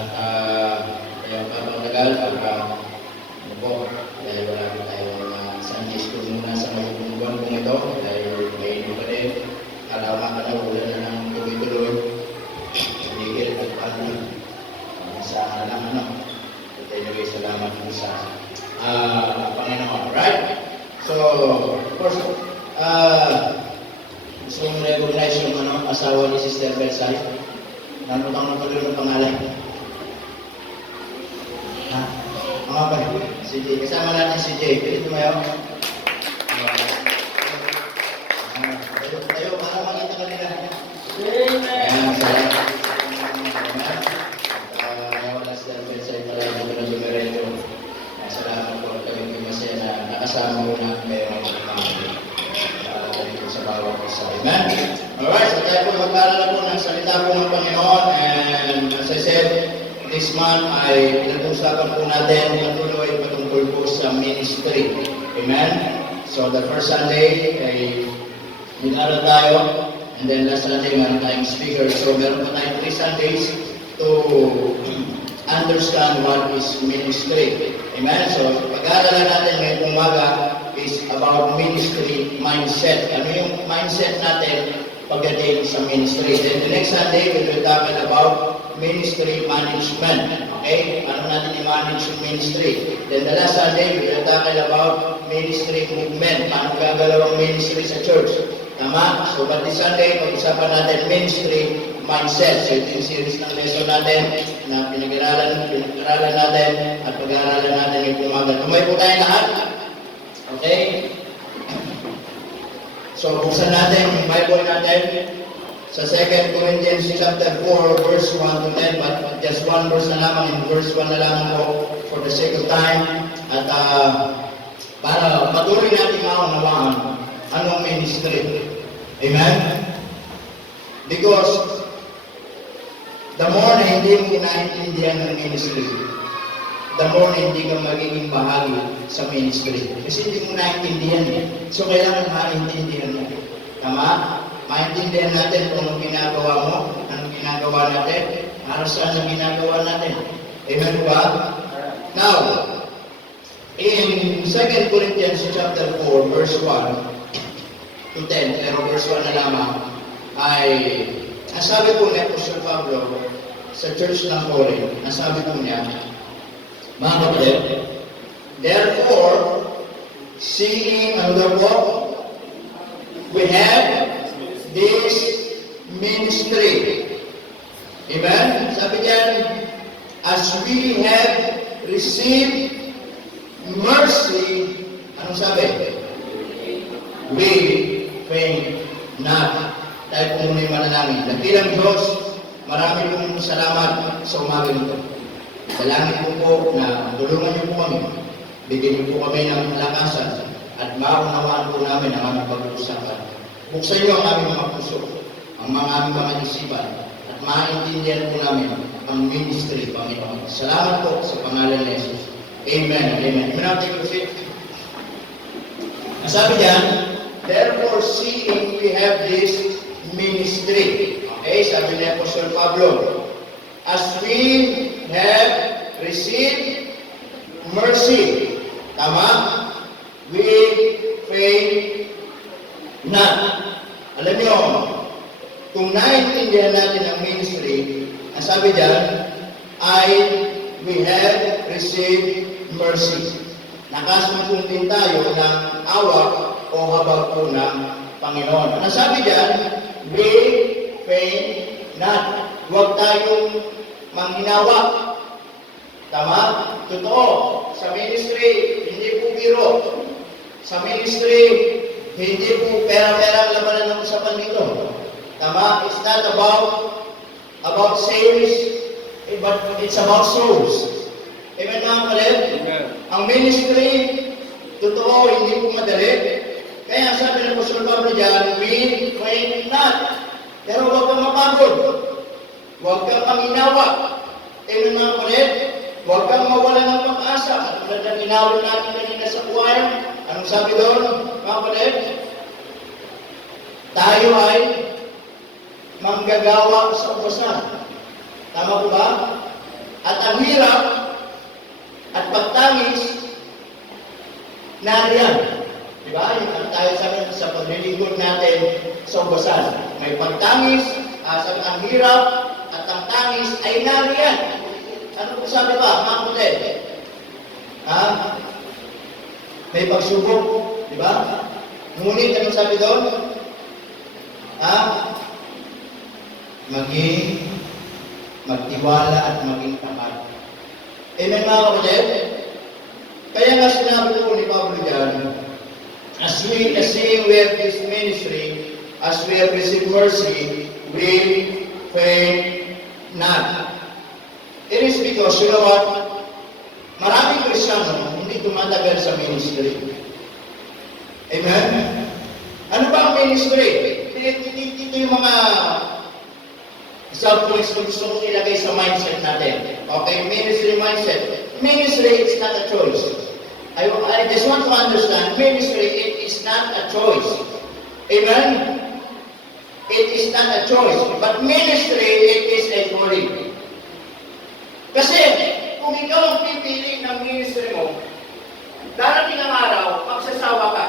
At kaya papatagal para po, dahil wala po tayong Sunday school muna sa magiging buwan kong ito, dahil may pa din, kalama ka na, wala na ng tuloy-tuloy. Hindi at paano sa anyway, salamat po sa Panginoon. Right? So, of course, gusto mong recognize yung asawa ni Sister Belsay. Nanutang mo pa doon ang pangalan. Ha? Mga ba? Si Jay. Kasama natin si Jay. Pilit mo yun. Tayo, para makita ka nila. Ayan, salamat. Wala Sister Belsay pala yung mga dumerento. Salamat po. Kami masaya na nakasama mo na kayo sa bawat isa. Amen? Alright, so tayo po magpaalala po ng salita po ng Panginoon. And as I said, this month ay pinag-usapan po natin patuloy patungkol po sa ministry. Amen? So the first Sunday ay nag-aral tayo. And then last Sunday, meron tayong speaker. So meron pa tayong 3 Sundays to understand what is ministry. Amen? So pag-aaralan natin ngayong umaga is about ministry mindset. Ano yung mindset natin pagdating sa ministry? Then the next Sunday, we will talk about ministry management. Okay? Paano natin i-manage yung ministry? Then the last Sunday, we will talk about ministry movement. Paano gagalaw ang ministry sa church? Tama? So, but this Sunday, pag-usapan natin ministry mindset. So, ito yung series ng lesson natin na pinag-aralan natin at pag-aaralan natin yung umaga. Tumay po tayo lahat. Okay? So, buksan natin yung Bible natin sa 2 Corinthians chapter 4, verse 1 to 10. But just one verse na lamang, in verse 1 na lamang po for the sake of time. At para patuloy natin maunawaan anong ministry. Amen? Because the more na hindi mo inaintindihan ng ministry, the more na hindi ka magiging bahagi sa ministry. Kasi hindi mo naintindihan eh. So, kailangan maintindihan mo. Tama? Maintindihan natin kung anong ginagawa mo, anong ginagawa natin, para saan ang ginagawa natin. Amen ba? Now, in 2 Corinthians chapter 4, verse 1 to 10, pero verse 1 na lamang, ay nasabi po ni Apostle Pablo sa church ng Corinth, nasabi po niya, mga kapatid, therefore, seeing, ano daw po, we have this ministry. Amen? Sabi diyan, as we have received mercy, anong sabi? We faint not. Dahil po muna yung manalangin. Nakilang Diyos, marami pong salamat sa umaga nito. Dalangin po na tulungan niyo po kami. Bigyan niyo po kami ng malakasan at maunawaan po namin ang aming pag-uusapan. Buksan niyo ang aming mga puso, ang aming mga isipan, at maintindihan po namin ang ministry, Panginoon. Salamat po sa pangalan ni Jesus. Amen. Amen. Manatay ko si sabi diyan, therefore seeing we have this ministry. Okay, sabi ni Apostle Pablo, as we have received mercy, tama? We faint not. Alam niyo, kung naintindihan natin ang ministry, ang sabi diyan, we have received mercy. Nakasumpong din tayo ng awa o habag po ng Panginoon. Ang sabi diyan, we faint not. Huwag tayong manghinawa. Tama? Totoo. Sa ministry, hindi po biro. Sa ministry, hindi po pera-pera ang labanan ng usapan dito. Tama? It's not about sales, but it's about souls. Amen mga kapatid? Ang ministry, totoo, hindi po madali. Kaya sabi ng Apostol Pablo dyan, we faint not. Pero huwag kang mapagod. Huwag kang panginawa. Amen mga kapatid? Huwag kang mawala ng pag-asa. At tulad na ginawin natin kanina sa choir, anong sabi doon, mga kapatid? Tayo ay manggagawa sa upasan. Tama po ba? At ang hirap at pagtangis, nariyan. Diba? Yung tayo sa paglilingkod natin sa ubasan. May pagtangis, ang hirap at ang tangis ay nariyan. Ano po sabi ba, mga kapatid? May pagsubok, di ba? Ngunit, anong sabi doon? Magtiwala at maging tapat. Amen, mga kapatid? Kaya nga sinabi ko ni Pablo dyan, as we have this ministry, as we have received mercy, we faint not. It is because, you know what? Maraming Kristiyano hindi tumatagal sa ministry. Amen? Ano ba ang ministry? Ito yung mga sub-points na gusto kong ilagay sa mindset natin. Okay, ministry mindset. Ministry is not a choice. I just want to understand, ministry, it is not a choice. Amen? It is not a choice. But ministry, it is a calling. Kasi, kung ikaw ang pipili ng ministry mo, darating ang araw, magsasawa ka.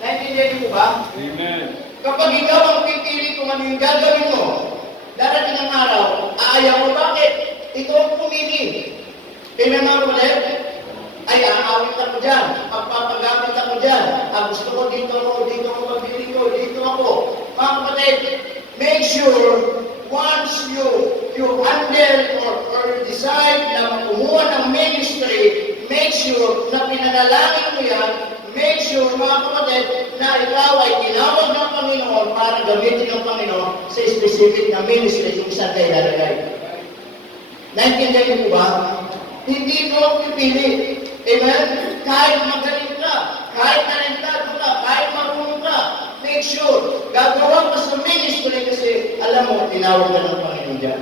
Naintindihan niyo po ba? Amen. Kapag ikaw ang pipili kung ano yung gagawin mo, darating ang araw, aayaw mo. Bakit? Ito ang pumili. Amen, mga kapatid? Ay, aawit ako dyan. Pagpapagamit ako dyan. Gusto ko dito ako magbili ko, dito ako. Mga kapatid, make sure once you handle or decide na kumuha ng ministry, make sure na pinanalangin mo yan, make sure, mga kapatid, na ikaw ay tinawag ng Panginoon para gamitin ng Panginoon sa specific na ministry kung saan kayo lalagay. Naintindihan niyo po ba? Hindi mo pipili. Amen? Kahit magaling ka, kahit talentado ka, kahit marunong ka, make sure, gagawa ka sa ministry kasi alam mo, tinawag ka ng Panginoon dyan.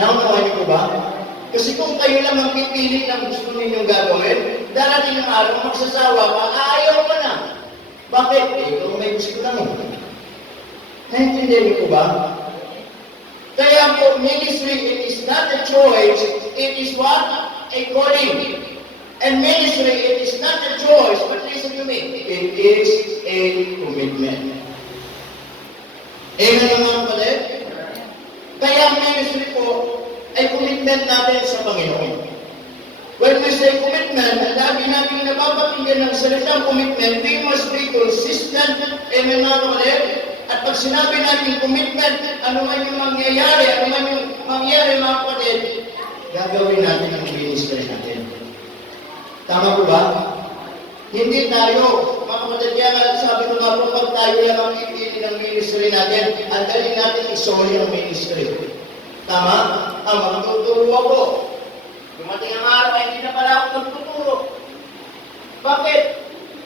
Naunawa niyo po ba? Kasi kung kayo lang ang pipili ng gusto ninyong gagawin, darating ang araw, magsasawa ka, ayaw ka na. Bakit? Ikaw may gusto lang. Naintindihan niyo po ba? Kaya po, ministry, it is not a choice, it is what? A calling. And ministry, it is not a choice, but listen to me, it is a commitment. Amen mga kapatid? Kaya ministry po ay commitment natin sa Panginoon. When we say commitment, lagi natin napapakinggan ng salitang commitment, we must be consistent. Amen mga kapatid? At pag sinabi natin commitment, ano man yung mangyayari, mga kapatid, gagawin natin ang ministry natin. Tama po ba? Hindi tayo, mga kapatid, kaya sabi ko nga po, pag tayo lang ang pipili ng ministry natin, ang galing natin isoli ang ministry. Tama? Magtuturo ako. Dumating ang araw, hindi na pala ako magtuturo. Bakit?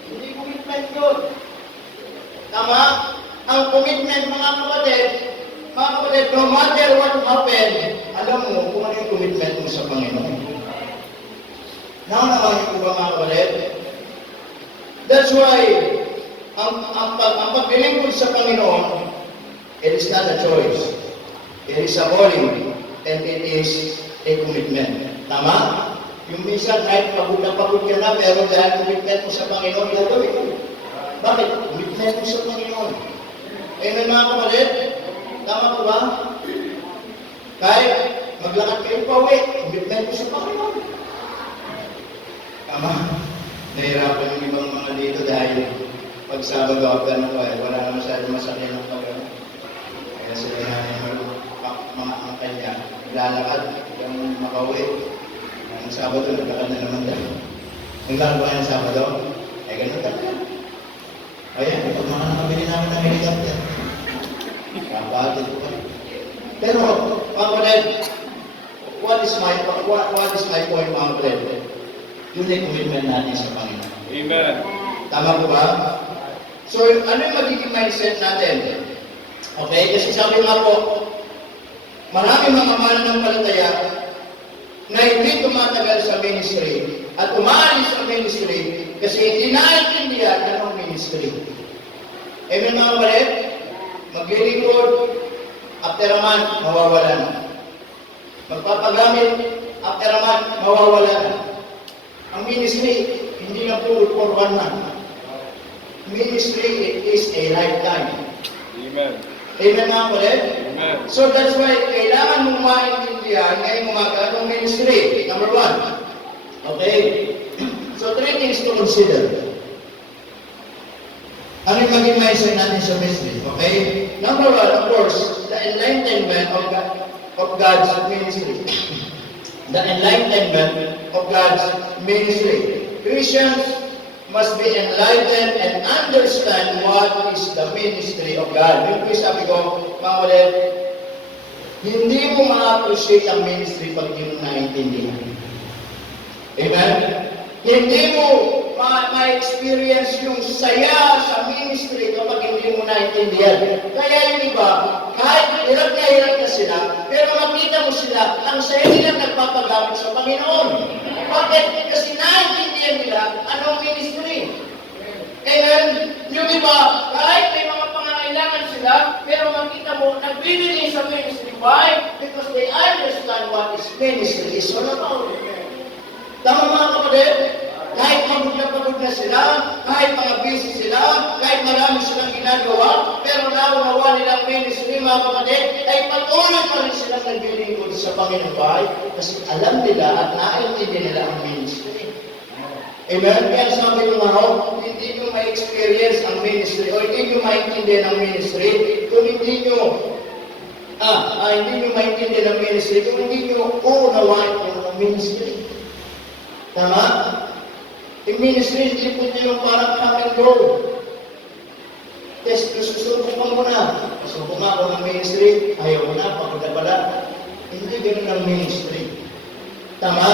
Hindi commitment yun. Tama? Ang commitment, mga kapatid, no matter what happen, alam mo kung ano yung commitment mo sa Panginoon. Naunawa niyo po ba, mga kapatid? That's why, ang paglilingkod sa Panginoon, it is not a choice. It is a calling, and it is a commitment. Tama? Yung minsan, kahit pagod na pagod ka na, pero dahil commitment mo sa Panginoon, gagawin mo. Bakit? Commitment mo sa Panginoon. Amen, mga kapatid? Tama po ba? Kahit maglakad kayo pa uwi, commitment mo sa Panginoon. Tama? Nahirapan yung ibang mga dito dahil pag Sabado after na wala na masyadong masakyan ng pagano. Kaya sila na mga angkan niya, lalakad hanggang makauwi. Ang Sabado, naglakad na naman dahil. Naglakad ba kayo ng Sabado? Ay, ganun talaga. Ayan, pag mga nakabili namin ng helicopter. Kapatid ko pa. Pero, mga kapatid, what is my point, mga kapatid? Yun ay commitment natin sa Panginoon. Amen. Tama po ba? So, ano yung magiging mindset natin? Okay? Kasi sabi nga po, marami mga mananampalataya na hindi tumatagal sa ministry at umaalis sa ministry kasi hindi naintindihan anong ministry. Amen mga kapatid? Maglilingkod, after a month, mawawalan. Magpapagamit, after a month, mawawala na. Ang ministry, hindi na po for 1 month. Ministry, it is a lifetime. Amen. Amen mga kapatid? Amen. So that's why kailangan mong maintindihan ngayong umaga ng ministry. Number 1. Okay? So 3 things to consider. Ano yung maging mindset natin sa ministry? Okay? Number 1, of course, the enlightenment of God's ministry. The enlightenment of God's ministry. Christians must be enlightened and understand what is the ministry of God. Yung po sabi ko, mga ulit, hindi mo ma-appreciate ang ministry pag hindi mo naiintindihan. Amen? Hindi mo ma-experience yung saya sa ministry kapag hindi mo naiintindihan. Kaya yung iba, kahit hirap na sila, pero makita mo sila, ang saya nilang nagpapagamit sa Panginoon. Bakit? Kasi naiintindihan nila anong ministry. Amen? Yung iba, kahit may mga pangangailangan sila, pero makita mo, nagbibigay sa ministry. Why? Because they understand what is ministry is all about. Tama mga kapatid? Kahit pagod na sila, kahit mga busy sila, kahit marami silang ginagawa, pero naunawa nilang ministry, mga kapatid, ay patuloy pa rin silang naglilingkod sa Panginoon Bahay kasi alam nila at naiintindihan nila ang ministry. Amen? Kaya sabi ko nga, hindi nyo ma-experience ang ministry o hindi nyo maintindihan ang ministry kung hindi nyo maintindihan ang ministry kung hindi nyo unawain ang ministry. Tama? Yung ministry, hindi po nyo yung parang come and go. Yes, susubukan mo na. Susubukan ako ng ministry, ayaw mo na, pagod na pala. Hindi ganun ang ministry. Tama?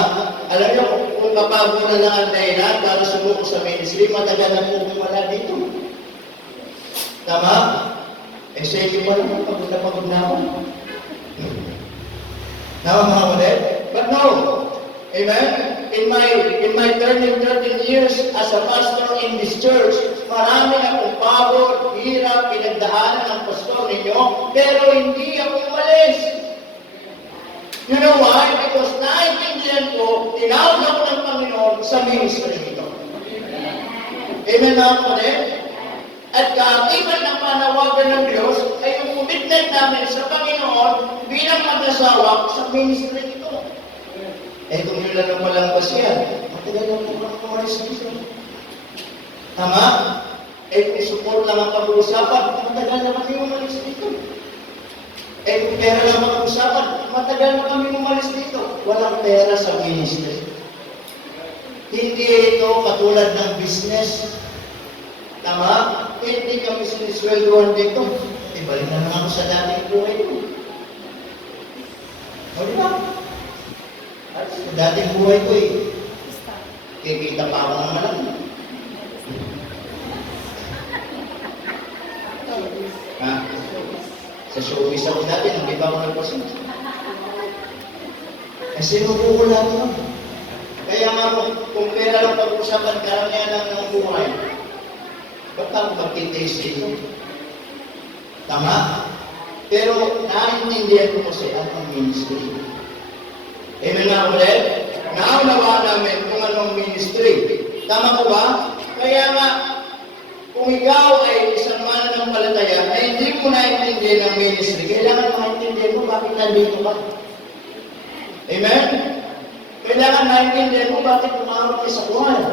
Alam nyo, kung kapag na lang ang dahilan para sumuko sa ministry, matagal na po wala dito. Tama? Eh, sa inyo pa naman, pagod na ako. Tama mga kapatid? But no. Amen? In my 13 years as a pastor in this church, marami na akong pagod, hirap, pinagdaanan ng pastor ninyo, pero hindi ako umalis. You know why? Because naiintindihan ko, tinawag ako ng Panginoon sa ministry nito. Amen mga kapatid? At kaakibat ng panawagan ng Diyos ay yung commitment namin sa Panginoon bilang mag-asawa sa ministry nito. Eh kung yun lang walang basihan, matagal lang po ang kumaris dito. Tama? Eh kung support lang ang pag-uusapan, matagal na kami umalis dito. Eh kung pera lang ang pag-uusapan, matagal na kami umalis dito. Walang pera sa ministry. Hindi ito katulad ng business. Tama? Hindi kami sinisweldohan dito. Eh balik na lang ako sa dating buhay ko. O di ba? Sa dating buhay ko kikita pa ako ng malang. Ha? Sa showbiz ako dati, nang iba ako nagpasin. Kasi nabukula ko. Kaya nga kung pera lang pag-usapan, karamihan lang ng buhay. Ba't ako magkitaste dito? Tama? Pero naiintindihan ko kasi ang ministry. Amen nga ulit? Naunawa namin kung anong ministry. Tama ko ba? Kaya nga, kung ikaw ay isang mananampalataya na hindi mo naiintindihan ang ministry, kailangan maintindihan mo bakit nandito ka. Amen? Kailangan naiintindihan mo bakit umawag ka sa choir.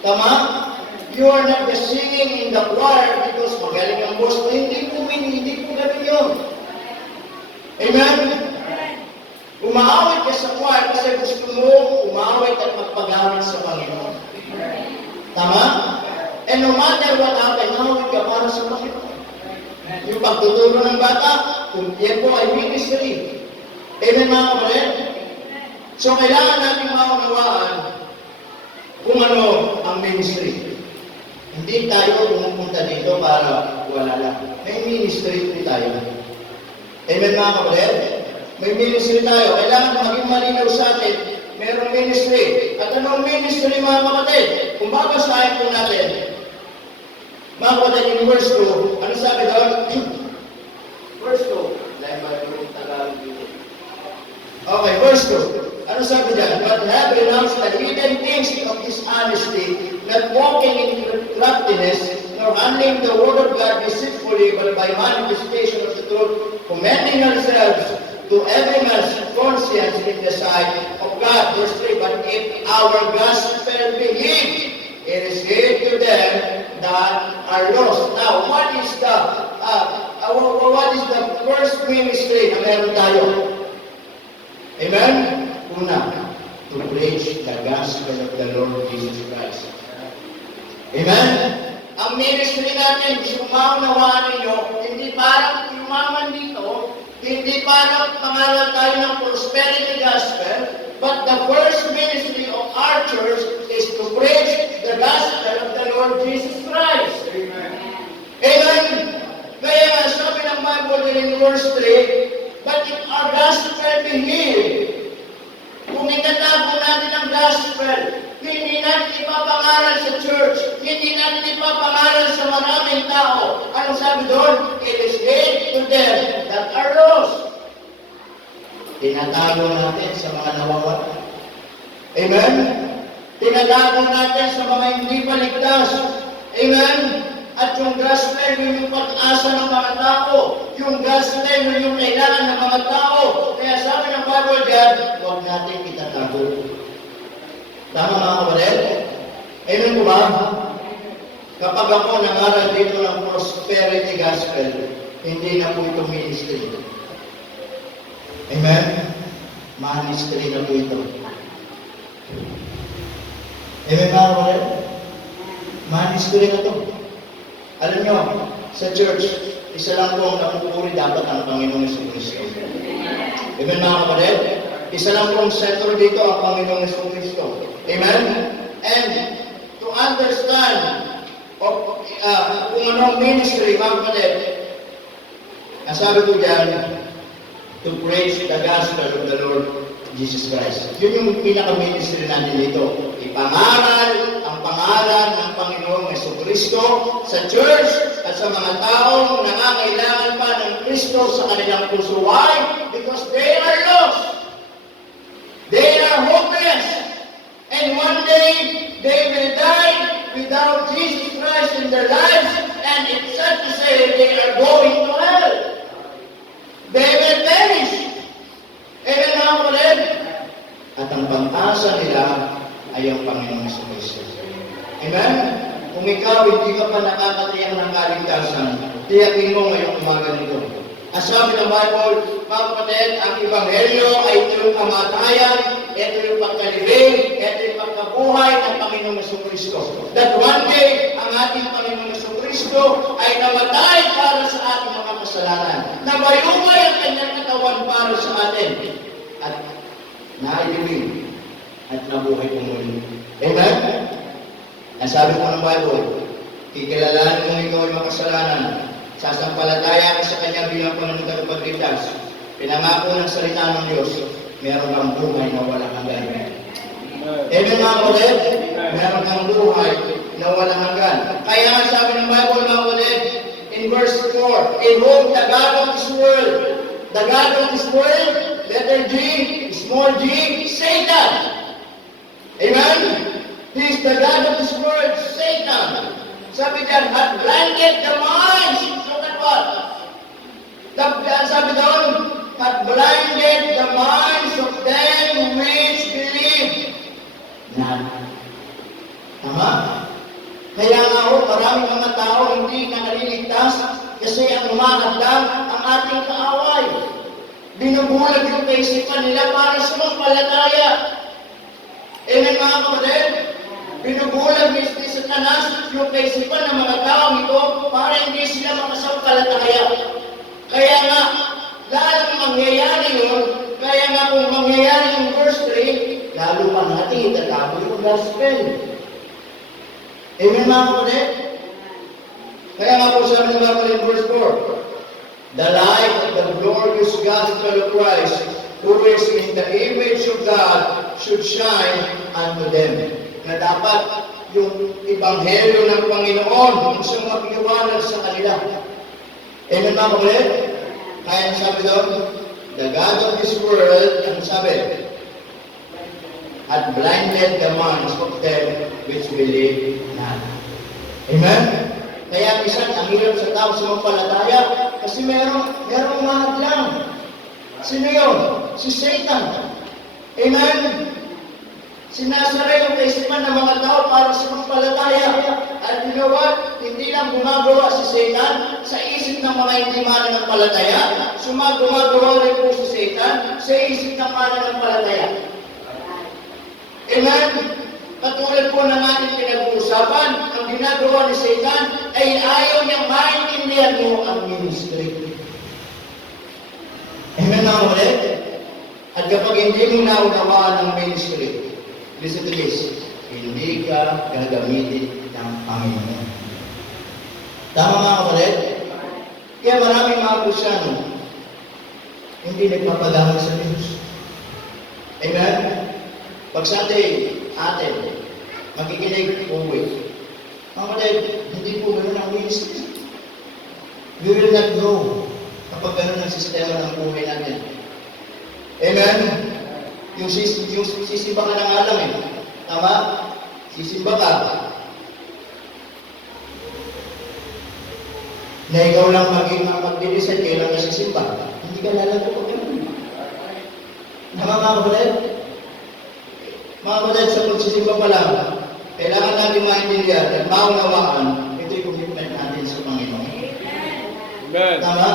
Tama? You are not just singing in the choir because magaling ang boss mo. Hindi po ganun yun. Amen? Umawit ka sa choir kasi gusto mo umawit at magpagamit sa Panginoon. Tama? And no matter what happens, umawit ka para sa Panginoon. Yung pagtuturo ng bata, kung yan po ay ministry. Amen mga kapatid? So kailangan natin maunawaan kung ano ang ministry. Hindi tayo pumupunta dito para wala lang. May ministry po tayo. Amen mga kapatid? May ministry tayo. Kailangan maging malinaw sa atin. Merong ministry. At anong ministry mga kapatid? Kung babasahin po natin, mga kapatid, yung verse 2, ano sabi doon? Verse 2. Dahil ba yung Tagalog dito? Okay, verse 2. Ano sabi dyan? But have renounced the hidden things of dishonesty, not walking in craftiness, nor handling the word of God deceitfully, but by manifestation of the truth, commending ourselves to every man's conscience in the sight of God. Verse 3, but if our gospel believed, it is hid to them that are lost. Now, what is the first ministry na meron tayo? Amen? Una, to preach the gospel of the Lord Jesus Christ. Amen? Ang ministry natin, gusto maunawaan ninyo, hindi parang yumaman dito, hindi parang pangalan tayo ng prosperity gospel, but the first ministry of our church is to preach the gospel of the Lord Jesus Christ. Amen. Amen. Kaya nga sabi ng Bible in verse 3, but if our gospel be hid, kung itatago natin ang gospel, hindi natin ipapangaral sa church, hindi natin ipapangaral sa maraming tao. Ano sabi doon? It is hid to them that are lost. Tinatago natin sa mga nawawala. Amen? Tinatago natin sa mga hindi paligtas. Amen? At yung gospel, yun yung pag-asa ng mga tao. Yung gospel, yun yung kailangan ng mga tao. Kaya sabi ng Bible dyan, huwag natin itatago. Tama mga kapatid? Amen po ba? Kapag ako nangaral dito ng prosperity gospel, hindi na po ito ministry. Amen? Ministry na po ito. Amen mga kapatid? Ministry na ito. Alam nyo, sa church, isa lang po ang napupuri dapat ang Panginoong Jesucristo. Amen mga kapatid? Isa lang po ang sentro dito ang Panginoong Jesucristo. Amen? And to understand kung anong ministry, mga kapatid, ang sabi ko dyan, to preach the gospel of the Lord Jesus Christ. Yun yung pinaka-ministry natin dito. Ipangaral ang pangalan ng Panginoong Jesucristo sa church at sa mga taong nangangailangan pa ng Kristo sa kanilang puso. Why? Because they are lost. They are hopeless. And one day, they will die without Jesus Christ in their lives. And it's sad to say they are going to hell. They will perish. Amen mga kapatid? At ang pag-asa nila ay ang Panginoong Jesucristo. Amen? Kung ikaw hindi ka pa nakakatiyak ng kaligtasan, tiyakin mo ngayong umaga nito. Ang sabi ng Bible, mga kapatid, ang Ebanghelyo ay ito yung kamatayan, ito yung pagkalibing, ito yung pagkabuhay ng Panginoong Jesucristo. That one day, ang ating Panginoong Jesucristo ay namatay para sa ating mga kasalanan. Nabayumay ang kanyang katawan para sa atin. At nailibing at nabuhay po muli. Amen? Ang sabi po ng Bible, kikilalanin mo ikaw ay makasalanan. Sasampalataya ka sa Kanya bilang Panginoon tagapagligtas. Pinangako ng salita ng Diyos, meron kang buhay na walang hanggan. Amen mga kapatid? Meron kang buhay na walang hanggan. Kaya nga sabi ng Bible mga kapatid, in verse 4, in whom the God of this world, the God of this world, letter G, small g, Satan. Amen? He is the God of this world, Satan. Sabi dyan, had blinded the minds. Look at what? Sabi doon, had blinded the minds of them which believe. Tama? Kaya nga ho, maraming mga tao hindi nakaliligtas kasi ang umakadlang ang ating kaaway. Binubulag yung kaisipan nila para sa magpalataya. Amen mga kapatid? Binubulag ni Satanas yung kaisipan ng mga taong ito para hindi sila makasampalataya. Kaya nga, lalong mangyayari yun, kaya nga kung mangyayari yung verse 3, lalo pa natin itatago yung gospel. Amen mga kapatid? Kaya nga po sabi ng Bible in verse 4, the light of the glorious gospel of Christ, who is in the image of God, should shine unto them. Na dapat yung Ebanghelyo ng Panginoon ang siyang magliwanag sa kanila. Amen mga kapatid? Kaya sabi doon, the God of this world, ang sabi? At blinded the minds of them which believe not. Amen? Kaya minsan, ang hirap sa tao sumampalataya kasi merong mahadlang. Sino yun? Si Satan. Amen? Sinasara yung kaisipan ng mga tao para sumampalataya. At you know what? Hindi lang gumagawa si Satan sa isip ng mga hindi mananampalataya. Gumagawa rin po si Satan sa isip ng mananampalataya. Amen? Katulad po ng ating pinag-uusapan, ang ginagawa ni Satan ay ayaw niyang maintindihan mo ang ministry. Amen mga ulit? At kapag hindi mo naunawaan ang ministry, listen to this, hindi ka gagamitin ng Panginoon. Tama mga kapatid? Kaya maraming mga Kristyano hindi nagpapadamag sa Diyos. Amen? Pag sa atin, makikinig, uwi. Mga kapatid, hindi po ganoon ang ministry. We will not grow kapag ganoon ang sistema ng buhay natin. Amen? Yung sisimba ka ng alam eh. Tama? Sisimba ka. Na ikaw lang mag-decide kailan ka sisimba. Hindi ka lalago pag gano'n. Tama mga kapatid? Mga kapatid, sa pagsisimba pa lang, kailangan natin maintindihan at maunawaan ito yung commitment natin sa Panginoon. Amen. Tama?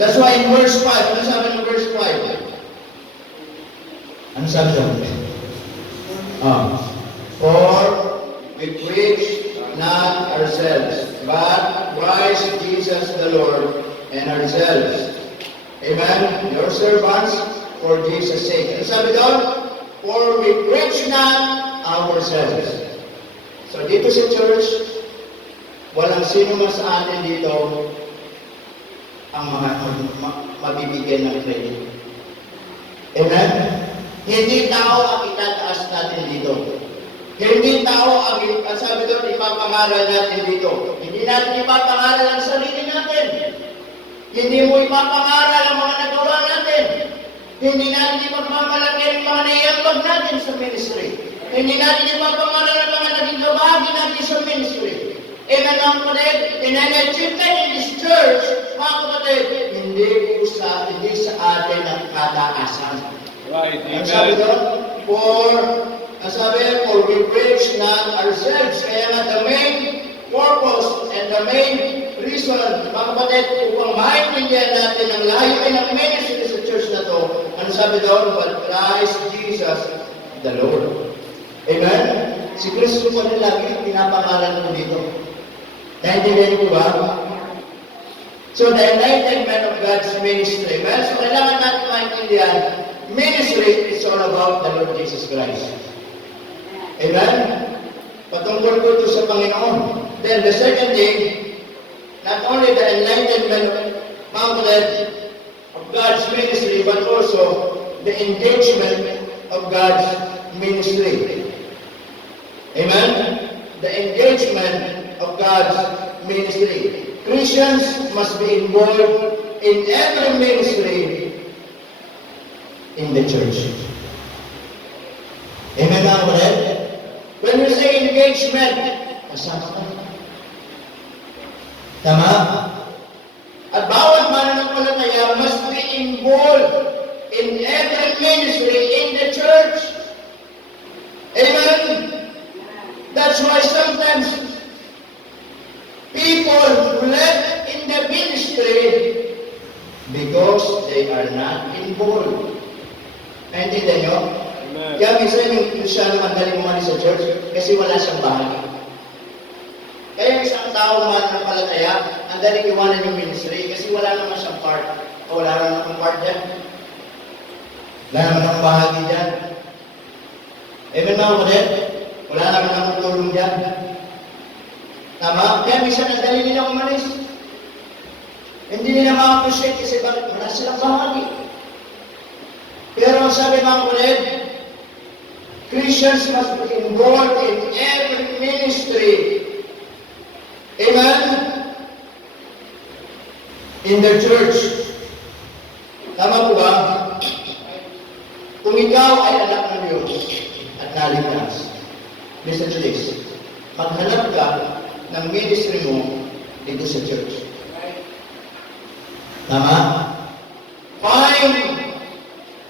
That's why in verse 5, ano sabi ng verse 5? Ano sabi doon? For we preach not ourselves, but Christ Jesus the Lord and ourselves. Amen? Your servants for Jesus' sake. Ano sabi doon? For we preach not ourselves. So dito sa church, walang sino man sa atin dito ang mabibigyan ng credit. Amen? Hindi tao ang itataas natin dito. Hindi tao ang sabi doon, ipapangaral natin dito. Hindi natin ipapangaral ang sarili natin. Hindi mo ipapangaral ang mga nagawa natin. Hindi natin ipagmamalaki ang mga naiambag natin sa ministry. Hindi natin ipapangaral ang mga naging kabahagi natin sa ministry. Amen mga kapatid, in an achievement in this church, mga kapatid, hindi sa atin ang kataasan. Right, Ang sabi doon, for we preach not ourselves. Kaya nga the main purpose and the main reason, mga kapatid, upang maintindihan natin ang layunin ng ministry sa church na to, ano sabi doon? But Christ Jesus the Lord. Amen? Si Kristo pa rin lagi pinapangalan mo dito. Naintindihan ko ba? So the enlightenment of God's ministry. Well, so kailangan natin maintindihan, ministry is all about the Lord Jesus Christ. Amen? Patungkol ko ito sa Panginoon. Then the second thing, not only the enlightenment of God's ministry, but also the engagement of God's ministry. Amen? The engagement of God's ministry. Christians must be involved in every ministry in the church. Amen mga kapatid? When we say engagement, kasama ka. Tama? At bawat mananampalataya must be involved in every ministry in the church. Amen? That's why sometimes people left in the ministry because they are not involved. Naintindihan nyo? Amen. Kaya minsan yung Kristyano madaling umalis sa church kasi wala siyang bahagi. Kaya isang tao man ng palataya, ang daling iwanan yung ministry kasi wala naman siyang part. O wala naman akong part dyan. Wala naman akong bahagi dyan. Amen mga kapatid? Wala naman akong tulong dyan. Tama? Kaya minsan ang dali nila umalis. Hindi nila ma-appreciate kasi bakit wala silang bahagi. Pero ang sabi mga kapatid, Christians must be involved in every ministry. Amen? In the church. Tama po ba? ikaw ay anak ng Diyos at naligtas, listen to this, maghanap ka ng ministry mo dito sa church. Tama? Find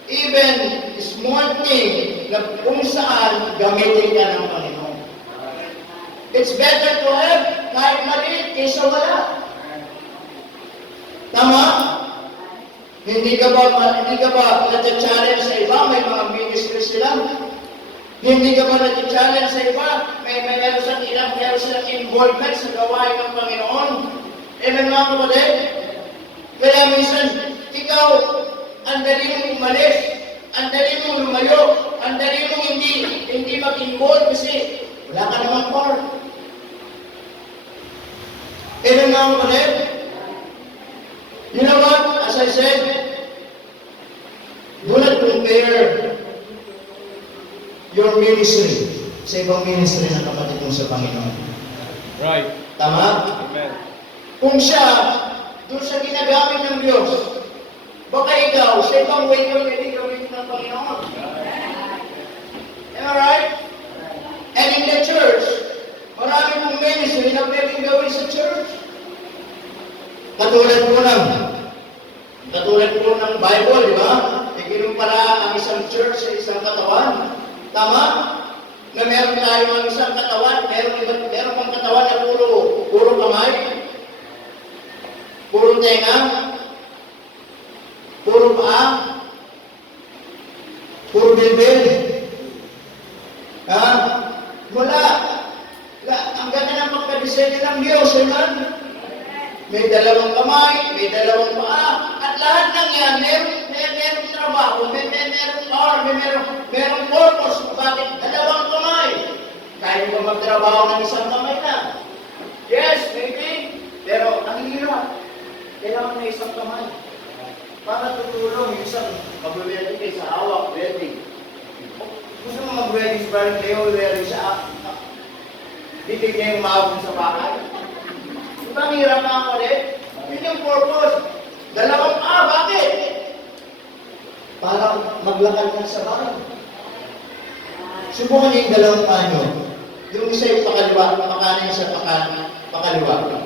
even small thing na kung saan gamitin ka ng Panginoon. It's better to have kahit maliit kaysa wala. Tama? Hindi ka ba nati-challenge sa iba? May mga ministry sila. Hindi ka ba nati-challenge sa iba? Meron silang involvement sa gawain ng Panginoon. Amen mga kapatid? Kaya minsan, ikaw, ang dali mong umalis, ang dali mong lumayo, ang dali mong hindi mag-involve kasi wala ka namang part. Amen mga kapatid? You know what? As I said, do not compare your ministry sa ibang ministry ng kapatid mo sa Panginoon. Right. Tama? Amen. Kung siya, doon sa ginagamit ng Diyos, baka ikaw, sa ibang way ka pwede gawin ng Panginoon. Am I right? And in the church, marami pong ministry na pwedeng gawin sa church. Katulad po ng Bible, di ba? Ikinumpara ang isang church sa isang katawan. Tama? Na meron tayo ang isang katawan, meron pang katawan na puro kamay, puro tenga, puro paa, puro bilbil. Ha? Wala. Ang ganda ng pagkadisenyo ng Diyos, amen? May dalawang kamay, may dalawang paa, at lahat ng yan, merong trabaho, merong power, merong purpose. Bakit? Dalawang kamay. Kaya mo magtrabaho ng isang kamay na. Yes, maybe. Pero ang hirap. Kailangan na isang kamay. Para tutulong yung isang mag-wedding kayo sa hawak, wedding. Gusto mo mag-wedding parang kayo, wedding sa bibig niya yung maabot sa bahay. Ibang hirap na ulit. Yun yung purpose. Dalawang bakit? Para maglakad ka sa bahay. Subukan niyo yung dalawang paano. Yung isa yung pakaliwa, pakanin sa pakaliwa.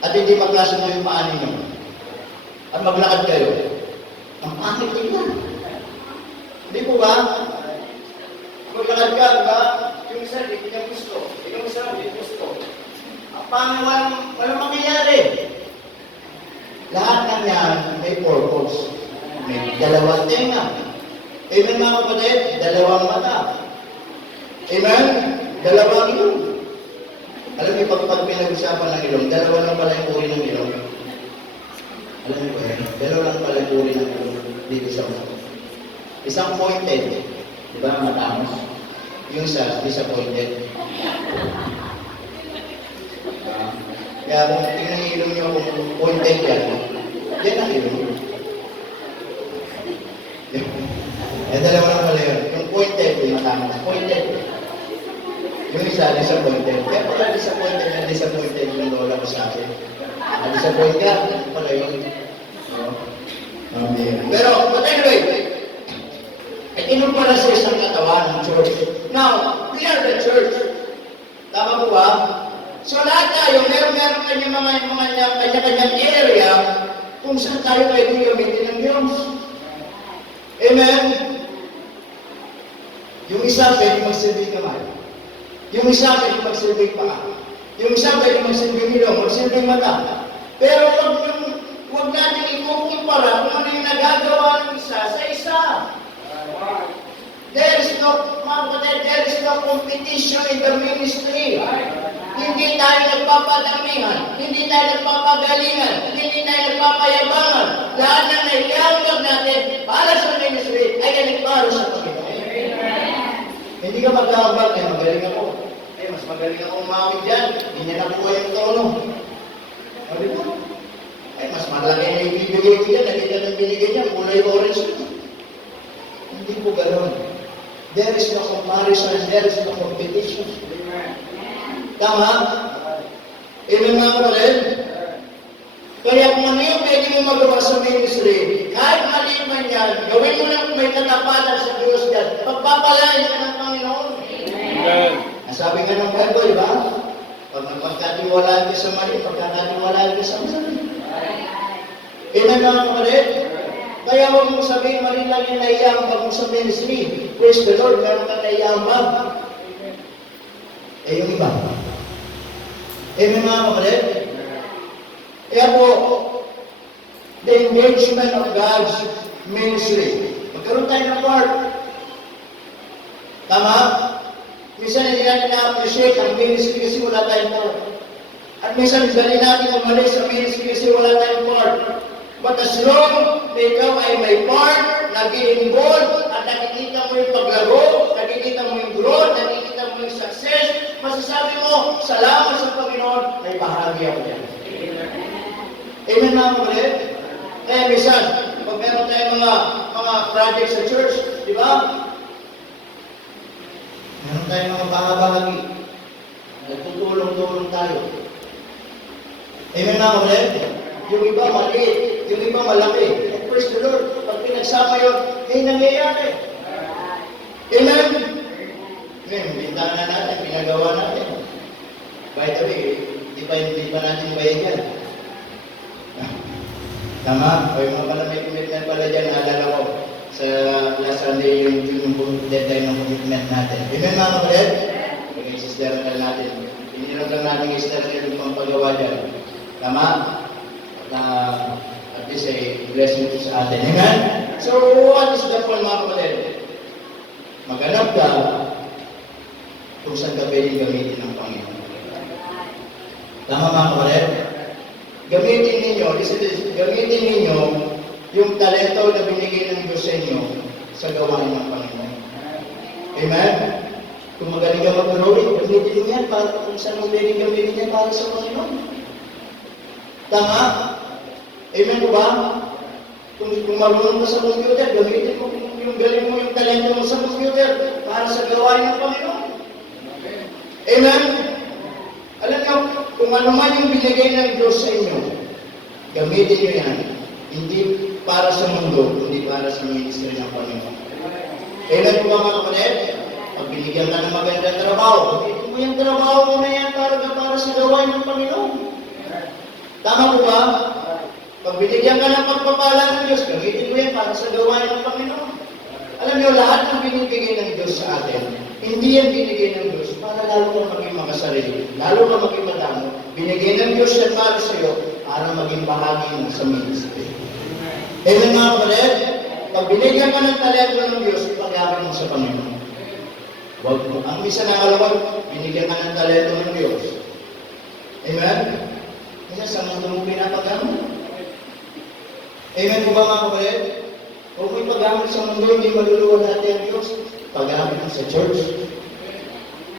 At hindi magkasundo yung paano niyo. At maglakad kayo. Ang pangit nila. Hindi po ba? Maglakad ka, diba? Yung isa, hindi niya gusto. Yung isa, hindi gusto. Paano walang mangyayari? Lahat ng yan may purpose. May dalawang tenga. Amen mga kapatid? Dalawang mata. Amen? Dalawang ilong. Alam niyo, pag pinag-usapan ng ilong, dalawa lang pala yung uri ng ilong. Alam niyo ba yan? Dalawa lang pala yung uri ng ilong dito sa mga. Isang pointed. Di ba matamos? Yung isa, disappointed. Kaya kung tingnan yung ilong nyo kung pointed yan, yan ang ilong. Yan dalawa lang pala yun. Yung pointed, yung matamas. Pointed. Yung isa, disappointed. Kaya pala disappointed yung lola ko sa akin. Disappointed ka, yan pala yun. Pero, but anyway, inom pala sa isang katawan ng church. Now, we are the church. Tama po ba? So lahat tayo, meron kanya-kanyang area kung saan tayo pwede gamitin ng Diyos. Amen? Yung isa pwede magsilbing kamay. Yung isa pwede magsilbing paa. Yung isa pwede magsilbing ilong, magsilbing mata. Pero huwag natin ikukumpara kung ano yung nagagawa ng isa sa isa. There is no competition in the ministry. Hindi tayo nagpapadamihan, hindi tayo nagpapagalingan, hindi tayo nagpapayabangan. Lahat ng naiambag natin para sa ministry ay galing-para sa Panginoon. Hindi ka mag-aambag, magaling ako. Mas magaling ako umawit dyan, hindi niya nakuha yung tono. Sabi ko, mas malaki na yung bibigay ko dyan, nakita ng binigay niya, kulay orange. Hindi po gano'n. There is no comparison, there is no competition. Tama? Amen mga kapatid? Kaya kung ano yung pwede mo magawa sa ministry, kahit maliit man yan, gawin Gawin mo lang may katapatan sa Diyos dyan. Pagpapalain ka ng Panginoon. Amen. Ang sabi nga ng Bible, ba? Pag magpagkatiwalaan ka sa mali, pagkakatiwalaan ka sa masali. Amen mga kapatid? Kaya huwag mong sabihin, mali lang yung naiyang pag mo sa ministry. Praise the Lord, meron ka naiyang ba? Eh yung iba. Amen mga kapatid? Kaya po, the engagement of God's ministry. Magkaroon tayo ng part. Tama? Minsan hindi natin na-appreciate ang ministry kasi wala tayong part. At minsan dali natin umalis sa ministry kasi wala tayong part. But as long na ikaw ay may part, nag-i-involve, at nakikita mo yung paglago, nakikita mo yung growth, nakikita mo yung success, masasabi mo, salamat sa Panginoon, may bahagi ako yan. Amen mga kapatid? Kaya minsan, pag meron tayong mga project sa church, di ba? Meron tayong mga bahagi. Nagtutulong-tulong tayo. Amen mga kapatid? Yung iba maliit, yung iba malaki. And praise the Lord, pag pinagsama yun, may nangyayari. Amen? Amen, bintana natin, pinagawa natin. By the way, hindi pa natin bayad yan. Tama? O yung mga pala may commitment pala dyan, naalala ko sa last Sunday yung deadline ng commitment natin. Amen mga kapatid? Pag-insistere natin. Pinirang lang natin i-start yung pangpagawa dyan. Tama? At least ay blessing to sa atin. Amen? So, what is the point mga kapatid? Maghanap ka kung saan ka pwedeng gamitin ng Panginoon. Tama mga kapatid? Gamitin ninyo yung talento na binigay ng Diyos sa inyo sa gawain ng Panginoon. Amen? Kung magaling ka mag-drawing, gamitin mo yan para kung saan mo pwedeng gamitin yan para sa Panginoon. Tama? Amen po ba? Kung marunong ka sa computer, gamitin mo yung galing mo yung talento mo sa computer para sa gawain ng Panginoon. Amen? Alam niyo, kung ano man yung binigay ng Diyos sa inyo, gamitin niyo yan. Hindi para sa mundo, hindi para sa ministry ng Panginoon. Amen po ba mga kapatid? Pag binigyan ka ng magandang trabaho, gamitin mo yung trabaho mo na yan para sa gawain ng Panginoon. Tama po ba? Pag binigyan ka ng pagpapala ng Diyos, gamitin mo yan para sa gawain ng Panginoon. Alam niyo, lahat ng binibigay ng Diyos sa atin, hindi yan binigay ng Diyos para lalo kang maging makasarili, lalo kang maging madamo. Binigay ng Diyos yan para sa iyo, para maging bahagi mo sa ministry. Amen mga kapatid? Pag binigyan ka ng talento ng Diyos, ipagyaman mo sa Panginoon. Huwag mo. Ang isa na kalawag, binigyan ka ng talento ng Diyos. Amen? Kaya sa mundo mo pinapagamit. Amen po ba mga kapatid? Huwag mo ipagamit sa mundo, hindi maluluwa natin ang Diyos. Paggamit mo sa church,